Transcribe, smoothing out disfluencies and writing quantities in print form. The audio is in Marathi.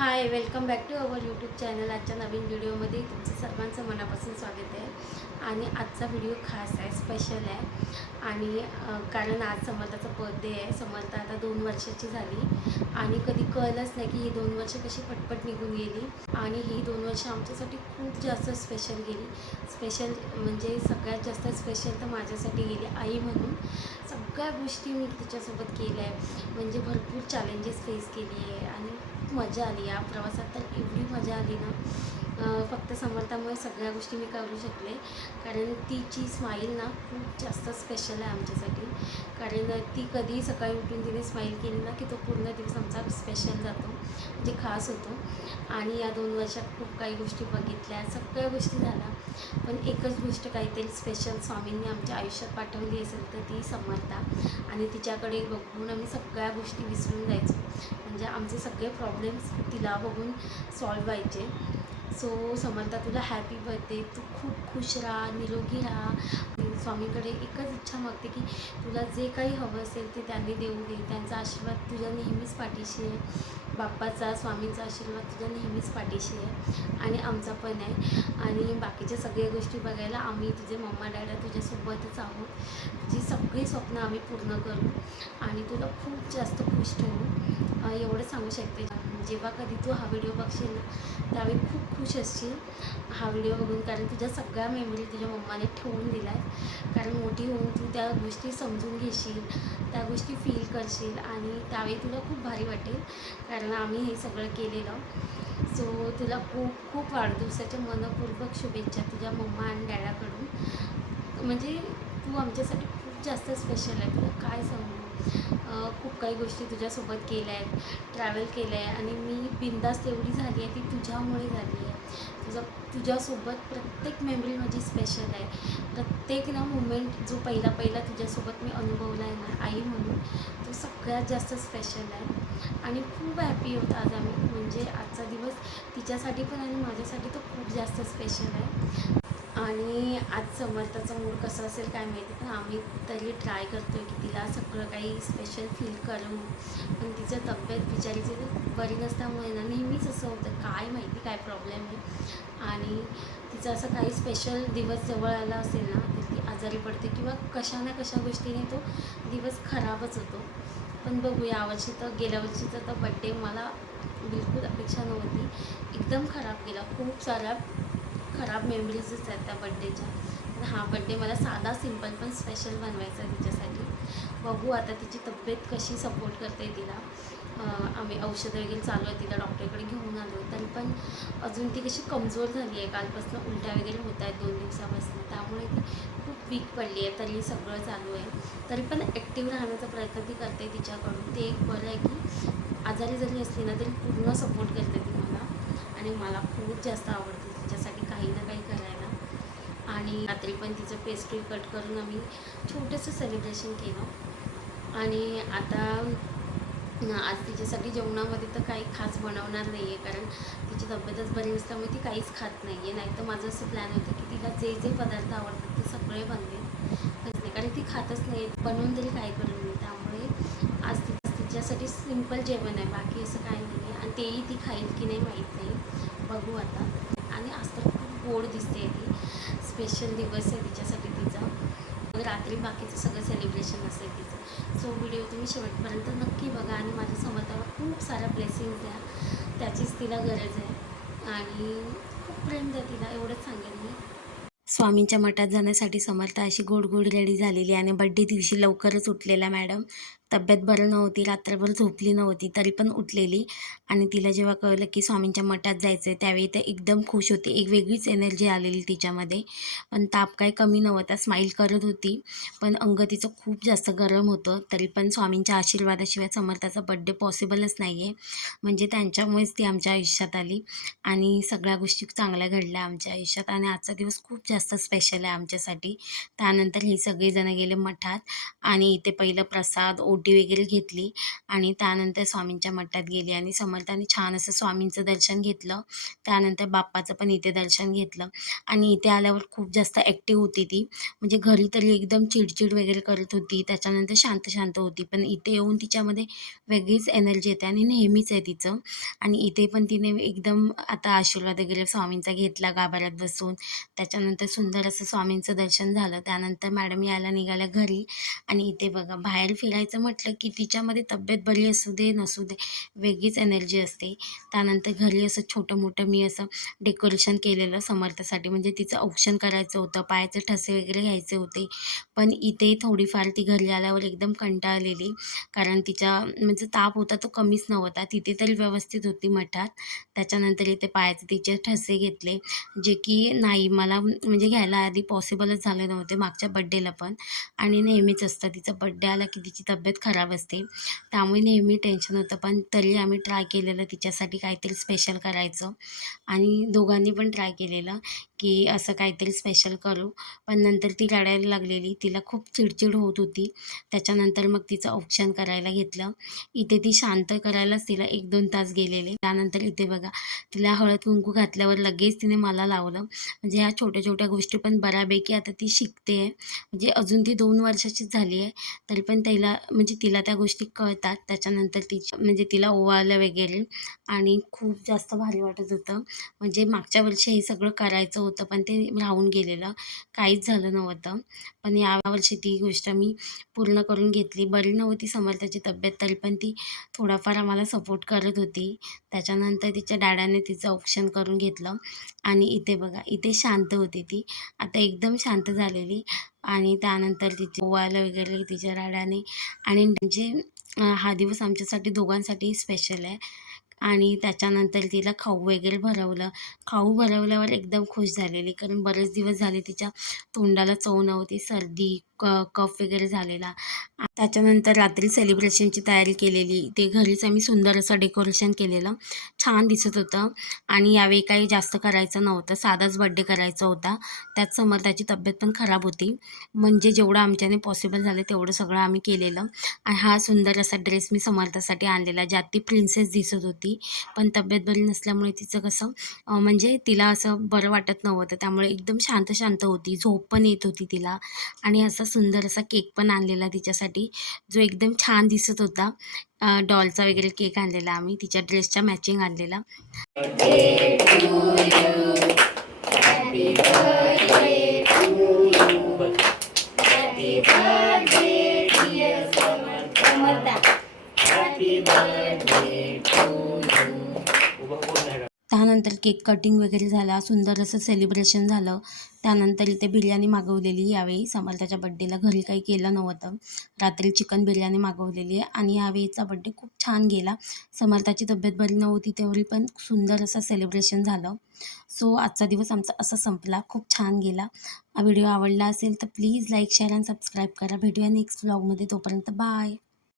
High, welcome back to our YouTube channel. आजच्या नवीन व्हिडिओमध्ये तुमचं सर्वांचं मनापासून स्वागत आहे. आणि आजचा व्हिडिओ खास आहे, स्पेशल आहे. आणि कारण आज समर्थाचा बर्थडे आहे. समर्था आता 2 वर्षाची झाली आणि कधी कळलंच नाही की ही 2 वर्ष कशी पटपट निघून गेली. आणि ही 2 वर्ष आमच्यासाठी खूप जास्त स्पेशल गेली. स्पेशल म्हणजे सगळ्यात जास्त स्पेशल तर माझ्यासाठी गेली, आई म्हणून. सगळ्या गोष्टी मी तिच्यासोबत केल्या आहे. म्हणजे भरपूर चॅलेंजेस फेस केली आहे आणि खूप मजा आली. या प्रवासात तर एवढी मजा आली ना, फक्त समर्थामुळे सगळ्या गोष्टी मी करू शकले. कारण तिची स्माईल ना खूप जास्त स्पेशल आहे आमच्यासाठी. कारण ती कधीही सकाळी उठून तिने स्माईल केली ना की तो पूर्ण दिवस आमचा स्पेशल जातो, म्हणजे खास होतो. आणि या 2 वर्षात खूप काही गोष्टी बघितल्या, सगळ्या गोष्टी झाल्या. पण एकच गोष्ट काहीतरी स्पेशल स्वामींनी आमच्या आयुष्यात पाठवली असेल तर ती समर्था. आणि तिच्याकडे बघून आम्ही सगळ्या गोष्टी विसरून जायचो. म्हणजे आमचे सगळे प्रॉब्लेम्स तिला बघून सॉल्व व्हायचे. सो समर्था, तुला हॅपी बर्थडे. तू खूप खुश राहा, निरोगी राहा. स्वामींकडे एकच इच्छा मागते की तुला जे काही हवं असेल ते त्यांनी देऊ दे. त्यांचा आशीर्वाद तुझ्या नेहमीच पाठीशी आहे. बाप्पाचा, स्वामींचा आशीर्वाद तुझ्या नेहमीच पाठीशी आहे आणि आमचा पण आहे. आणि बाकीच्या सगळ्या गोष्टी बघायला आम्ही, तुझे मम्मा डॅडा तुझ्यासोबतच आहोत. तुझी सगळी स्वप्न आम्ही पूर्ण करू आणि तुला खूप जास्त खुश ठेवू, एवढं सांगू शकते. जेव्हा कधी तू हा व्हिडिओ बघशील ना, त्यावेळी खूप खुश असशील हा व्हिडिओ बघून. कारण तुझ्या सगळ्या मेमरी तुझ्या मम्माने ठेवून दिल्या आहेत. कारण मोठी होऊन तू त्या गोष्टी समजून घेशील, त्या गोष्टी फील करशील आणि त्यावेळी तुला खूप भारी वाटेल. कारण आम्ही हे सगळं केलेलं. सो तुला खूप खूप वाढदिवसाच्या मनपूर्वक शुभेच्छा तुझ्या मम्मा आणि डॅडाकडून. म्हणजे तू आमच्यासाठी खूप जास्त स्पेशल आहे. तुला काय सांगू, खूप काही गोष्टी तुझ्यासोबत केल्या आहेत, ट्रॅव्हल केलं आहे. आणि मी बिनधास्त एवढी झाली आहे ती तुझ्यामुळे झाली आहे. तुझ्यासोबत प्रत्येक मेमरी माझी स्पेशल आहे. प्रत्येक ना मुमेंट जो पहिला पहिला तुझ्यासोबत मी अनुभवला आहे ना आई म्हणून, तो सगळ्यात जास्त स्पेशल आहे. आणि खूप हॅपी होता आज आम्ही. म्हणजे आजचा दिवस तिच्यासाठी पण आणि माझ्यासाठी तो खूप जास्त स्पेशल आहे. आणि आज समर्थाचा मूड कसा असेल काय माहिती, पण आम्ही तरी ट्राय करतो आहे की तिला सगळं काही स्पेशल फील करू. पण तिचं तब्येत बिचारीची बरी नसल्यामुळे ना नेहमीच असं होतं, काय माहिती काय प्रॉब्लेम आहे. आणि तिचं असं काही स्पेशल दिवस जवळ आला असेल ना तर ती आजारी पडते किंवा कशा ना कशा गोष्टीने तो दिवस खराबच होतो. पण बघू, यावर्षी तर गेल्या वर्षीचा तर बड्डे मला बिलकुल अपेक्षा नव्हती, एकदम खराब गेला. खूप साऱ्या खराब मेमरीजच आहेत त्या बड्डेच्या. पण हा बड्डे मला साधा सिंपल पण स्पेशल बनवायचा आहे तिच्यासाठी. बघू आता तिची तब्येत कशी सपोर्ट करते तिला. आम्ही औषधं वगैरे चालू आहे, तिला डॉक्टरकडे घेऊन आलो. तरी पण अजून ती कशी कमजोर झाली आहे. कालपासून उलट्या वगैरे होत आहेत 2 दिवसापासून, त्यामुळे ती खूप वीक पडली आहे. तरी सगळं चालू आहे. तरी पण ॲक्टिव्ह राहण्याचा प्रयत्न ती करते तिच्याकडून. ते एक बरं आहे की आजारी जरी असली ना तरी पूर्ण सपोर्ट करते ती मला. आणि मला खूप जास्त आवडते तिच्यासाठी काही ना काही करायला. आणि रात्री पण तिचं पेस्ट्री कट करून आम्ही छोटंसं सेलिब्रेशन केलं. आणि आता आज तिच्यासाठी जेवणामध्ये तर काही खास बनवणार नाही आहे, कारण तिची तब्येतच बरी नसल्यामुळे ती काहीच खात नाही आहे. नाहीतर माझं असं प्लॅन होतं की तिला जे जे पदार्थ आवडतात ते सगळे बनवेन. नाही, कारण ती खातच नाही, बनवून तरी काय करून मी. त्यामुळे आज तिच्यासाठी सिंपल जेवण आहे, बाकी असं काही नाही आहे. आणि तेही ती खाईल की नाही माहीत नाही, बघू आता. आणि आज तर खूप गोड दिसते ती. स्पेशल दिवस आहे तिच्यासाठी तिचा. मग रात्री बाकीचं सगळं सेलिब्रेशन असेल तिचं. सो व्हिडिओ तुम्ही शेवटपर्यंत नक्की बघा आणि माझ्या समर्थावर खूप साऱ्या ब्लेसिंग्स द्या, त्याचीच तिला गरज आहे. आणि खूप प्रेम द्या तिला, एवढंच सांगेन मी. स्वामींच्या मठात जाण्यासाठी समर्था अशी गोड गोड रेडी झालेली आणि बड्डे दिवशी लवकरच उठलेला मॅडम. तब्येत बरं नव्हती, रात्रभर झोपली नव्हती, तरी पण उठलेली. आणि तिला जेव्हा कळलं की स्वामींच्या मठात जायचं आहे त्यावेळी ते एकदम खुश होते. एक वेगळीच एनर्जी आलेली तिच्यामध्ये. पण ताप काही कमी नव्हता, स्माईल करत होती. पण अंग तिचं खूप जास्त गरम होतं. तरी पण स्वामींच्या आशीर्वादाशिवाय समर्थाचा बड्डे पॉसिबलच नाही आहे. म्हणजे त्यांच्यामुळेच ती आमच्या आयुष्यात आली आणि सगळ्या गोष्टी चांगल्या घडल्या आमच्या आयुष्यात. आणि आजचा दिवस खूप जास्त स्पेशल आहे आमच्यासाठी. त्यानंतर ही सगळेजण गेले मठात आणि इथे पहिलं प्रसाद, ओटी वगैरे घेतली आणि त्यानंतर स्वामींच्या मठात गेली आणि समर्थांनी छान असं स्वामींचं दर्शन घेतलं. त्यानंतर बाप्पाचं पण इथे दर्शन घेतलं आणि इथे आल्यावर खूप जास्त ॲक्टिव्ह होती ती. म्हणजे घरी तरी एकदम चिडचिड वगैरे करत होती, त्याच्यानंतर शांत शांत होती, पण इथे येऊन तिच्यामध्ये वेगळीच एनर्जी येते आणि नेहमीच आहे तिचं. आणि इथे पण तिने एकदम आता आशीर्वाद वगैरे स्वामींचा घेतला गाभाऱ्यात बसून. त्याच्यानंतर सुंदर असं स्वामींचं दर्शन झालं. त्यानंतर मॅडम यायला निघाल्या घरी आणि इथे बघा बाहेर फिरायचं म्हटलं की तिच्यामध्ये तब्येत बरी असू दे नसू दे वेगळीच एनर्जी असते. त्यानंतर घरी असं छोटं-मोठं मी असं डेकोरेशन केलेलं समर्थासाठी, म्हणजे तिचं औक्षण करायचं होतं, पायाचे ठसे वगैरे घ्यायचे होते. पण इथे थोडीफार ती घरी आल्यावर एकदम कंटाळलेली, कारण तिच्या म्हणजे ताप होता तो कमीच नव्हता. तिथे तरी व्यवस्थित होती मठात. त्याच्यानंतर इथे पायाचे तिचे ठसे घेतले, जे की नाही मला म्हणजे घ्यायला आधी पॉसिबलच झाले नव्हते मागच्या बड्डेला पण. आणि नेहमीच असतं तिचा बड्डे आला की तिची तब्येत खराब असते, त्यामुळे नेहमी टेन्शन होतं. पण तरी आम्ही ट्राय केलेलं तिच्यासाठी काहीतरी स्पेशल करायचं आणि दोघांनी पण ट्राय केलेलं की असं काहीतरी स्पेशल करू. पण नंतर ती रडायला लागलेली, तिला खूप चिडचिड होत होती. त्याच्यानंतर मग तिचं औक्षण करायला घेतलं. इथे ती शांत करायलाच तिला 1-2 तास गेलेले. त्यानंतर इथे बघा तिला हळद-कुंकू घातल्यावर लगेच तिने मला लावलं. म्हणजे ह्या छोट्या-छोट्या गोष्टी पण बऱ्यापैकी आता ती शिकते आहे. म्हणजे अजून ती 2 वर्षाचीच झाली आहे, तरी पण तिला त्या गोष्टी कळतात. त्याच्यानंतर म्हणजे तिला ओवाळलं वगैरे आणि खूप जास्त भारी वाटत होतं. म्हणजे मागच्या वर्षी हे सगळं करायचं होतं, पण ते राहून गेलेलं. काहीच झालं नव्हतं. पण यावर्षी ती गोष्ट मी पूर्ण करून घेतली. बरी नव्हती समर्थाची तब्येत, तरी पण ती थोडाफार आम्हाला सपोर्ट करत होती. त्याच्यानंतर तिच्या डॅडाने तिचं ऑप्शन करून घेतलं आणि इथे बघा, इथे शांत होती ती. आता एकदम शांत झालेली आणि त्यानंतर तिचे ओवाळलं वगैरे तिच्या डॅडाने आणि म्हणजे हा दिवस आमच्यासाठी दोघांसाठी स्पेशल आहे. आणि त्याच्यानंतर तिला खाऊ वगैरे भरवलं. खाऊ भरवल्यावर एकदम खुश झालेली, कारण बरेच दिवस झाले तिच्या तोंडाला चव नव्हती. सर्दी, कफ वगैरे झालेला. त्याच्यानंतर रात्री सेलिब्रेशनची तयारी केलेली. ते घरीच आम्ही सुंदर असं डेकोरेशन केलेलं. छान दिसत होतं आणि यावेळी काही जास्त करायचं नव्हतं. साधाच बर्थडे करायचा होता. त्यात समर्थाची तब्येत पण खराब होती. म्हणजे जेवढं आमच्याने पॉसिबल झालं तेवढं सगळं आम्ही केलेलं. आणि हा सुंदर असा ड्रेस मी समर्थासाठी आणलेला, ज्यात ती प्रिन्सेस दिसत होती. पण तब्येत बरी नसल्यामुळे तिचं कसं म्हणजे तिला असं बरं वाटत नव्हतं. त्यामुळे एकदम शांत शांत होती. झोप पण येत होती तिला. आणि असा सुंदर असा केक पण आणलेला तिच्यासाठी, जो एकदम छान दिसत होता. डॉलचा वगैरे केक आणलेला आम्ही, तिच्या ड्रेसच्या मॅचिंग आणलेला. त्यानंतर केक कटिंग वगैरे झाला, सुंदर असं सेलिब्रेशन झालं. त्यानंतर इथे बिर्याणी मागवलेली यावेळी समर्थाच्या बड्डेला. घरी काही केलं नव्हतं. रात्री चिकन बिर्याणी मागवलेली आहे आणि यावेळीचा बड्डे खूप छान गेला. समर्थाची तब्येत बरी नव्हती तेवढी, पण सुंदर असं सेलिब्रेशन झालं. सो आजचा दिवस आमचा असा संपला. खूप छान गेला. हा व्हिडिओ आवडला असेल तर प्लीज लाईक, शेअर आणि सबस्क्राईब करा. भेटूया नेक्स्ट व्लॉगमध्ये. तोपर्यंत बाय.